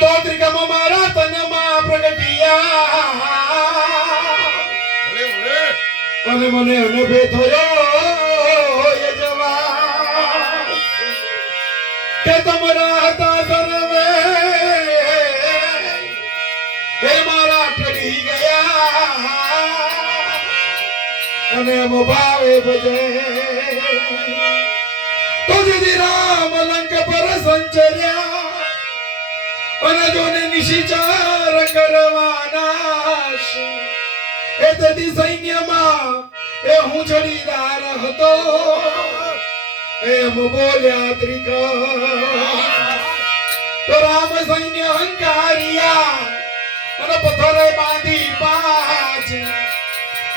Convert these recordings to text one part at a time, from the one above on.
તોત્રિકા મારા તનમાં પ્રગટિયા અને મને અનુભે થયો એ જવા કે તમારા હતા સર્વે એ મારા ટળી ગયા અને એમ ભાવે ભજે તો દીદી રામ લંક પર સંચર્યા અને જોને નિશિચાર કરવાના એ તેથી સૈન્યમાં એ હું ચડીદાર હતો એમ બોલ્યા ત્રિકમ તો રામ સૈન્ય હંકારિયા અને પથ્થરે બાંધી પાછ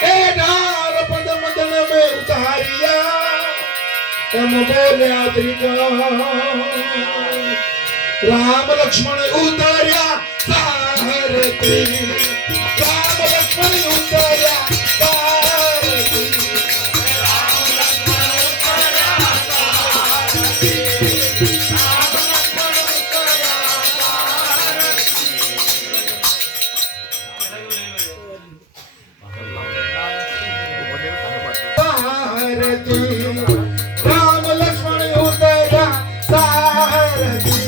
એ ડાર પદ મદન મે ઉતારિયા એમ બોલ્યા ત્રિકમ રામ લક્ષ્મણ ઉતાર્યા સારથી રામ લક્ષ્મણ ઉતાર્યા સારથી રામ લક્ષ્મણ ઉતાર્યા સારથી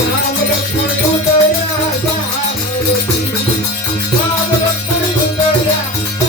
રામ લક્ષ્મણ ઉતાર્યા સારથી રામ લક્ષ્મણ ઉતાર્યા સારથી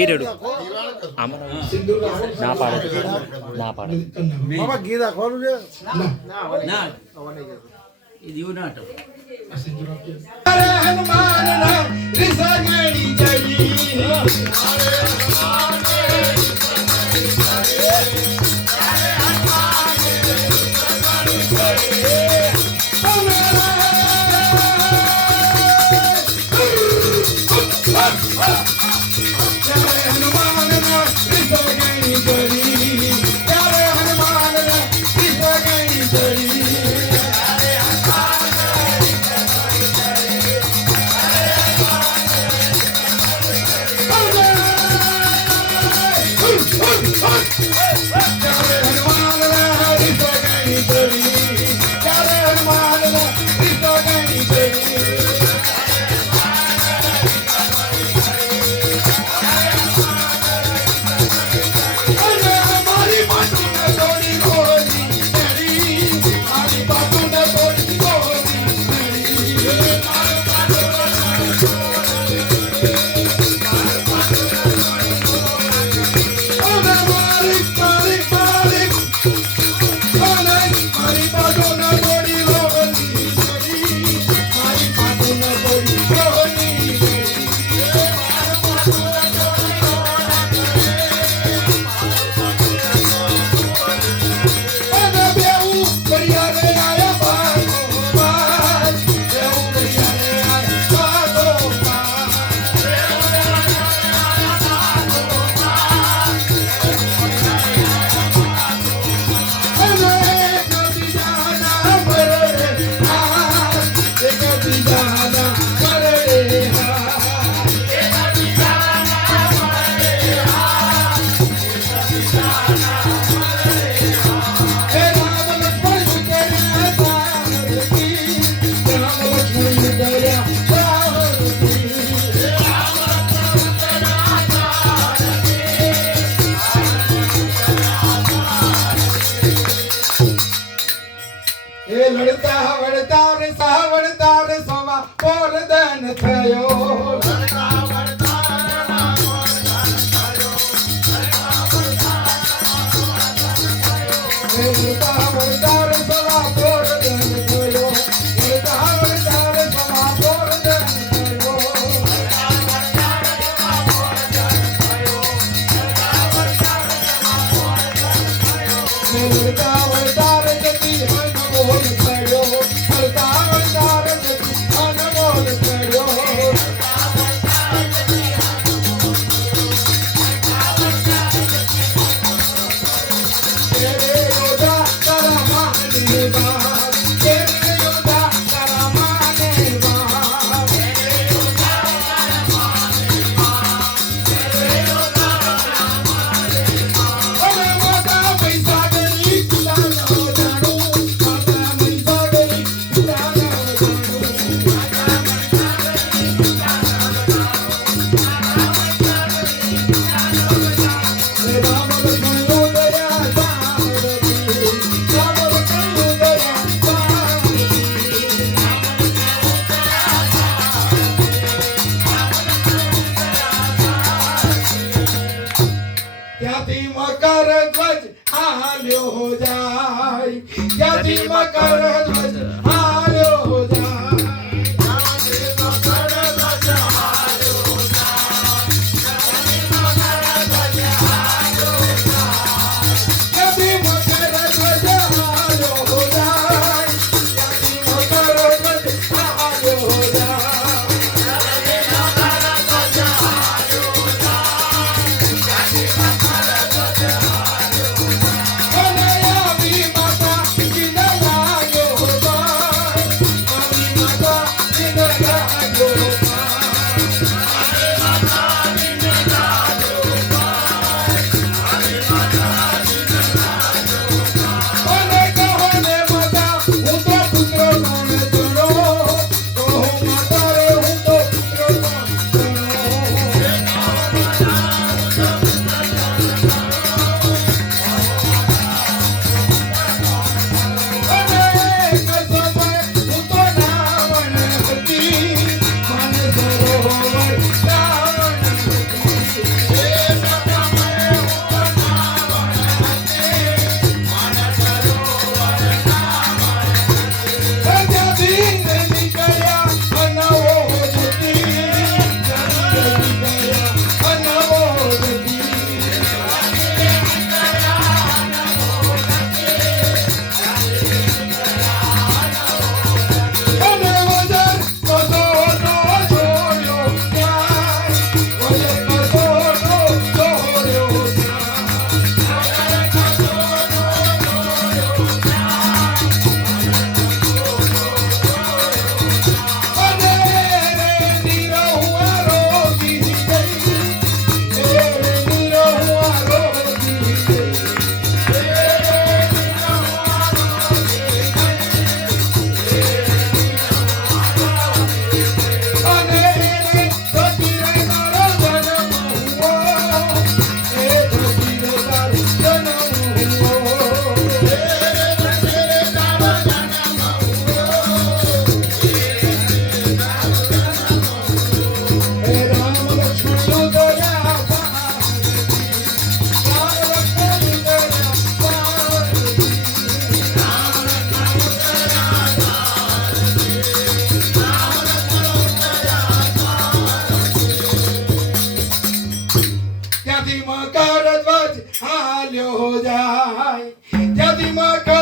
ગીરડું ના પાડે ના પાડે બાબા ઘી રાખવાનું છે ના એ દીવું ના હતો અરે હનુમાન નામ રિસગણી જઈ વળતા રે સોવા પોરદન થયો વળતા રે સોવા પોરદન થયો વળતા રે સોવા પોરદન થયો વળતા રે જતી અનમોલ થયો વળતા રે જતી અનમોલ થયો તેરે યોધા તારા માને બાપ તેરે યોધા તારા માને બાપ તેરે યોધા તારા માને બાપ તેરે યોધા તારા માને બાપ ઓરે મોટા પૈસા ગરી કુલાનો જાણું મોટા પૈસા ગરી કુલાનો જાણું મોટા પૈસા ગરી કુલાનો જાણું મોટા પૈસા ગરી કુલાનો જાણું રે રામ લક્ષ્મણ દયા સારથી રામ લક્ષ્મણ દયા સારથી ત્યાંથી મકર ધ્વજ હાલ્યો જાય ત્યાંથી મકર ધ્વજ હાલ્યો જાય ત્યાંથી મકર ધ્વજ હાલ્યો જાય ત્યાંથી મકર ધ્વજ હાલ્યો જાય ત્યાંથી મકર ધ્વજ હાલ્યો જાય दिमाखा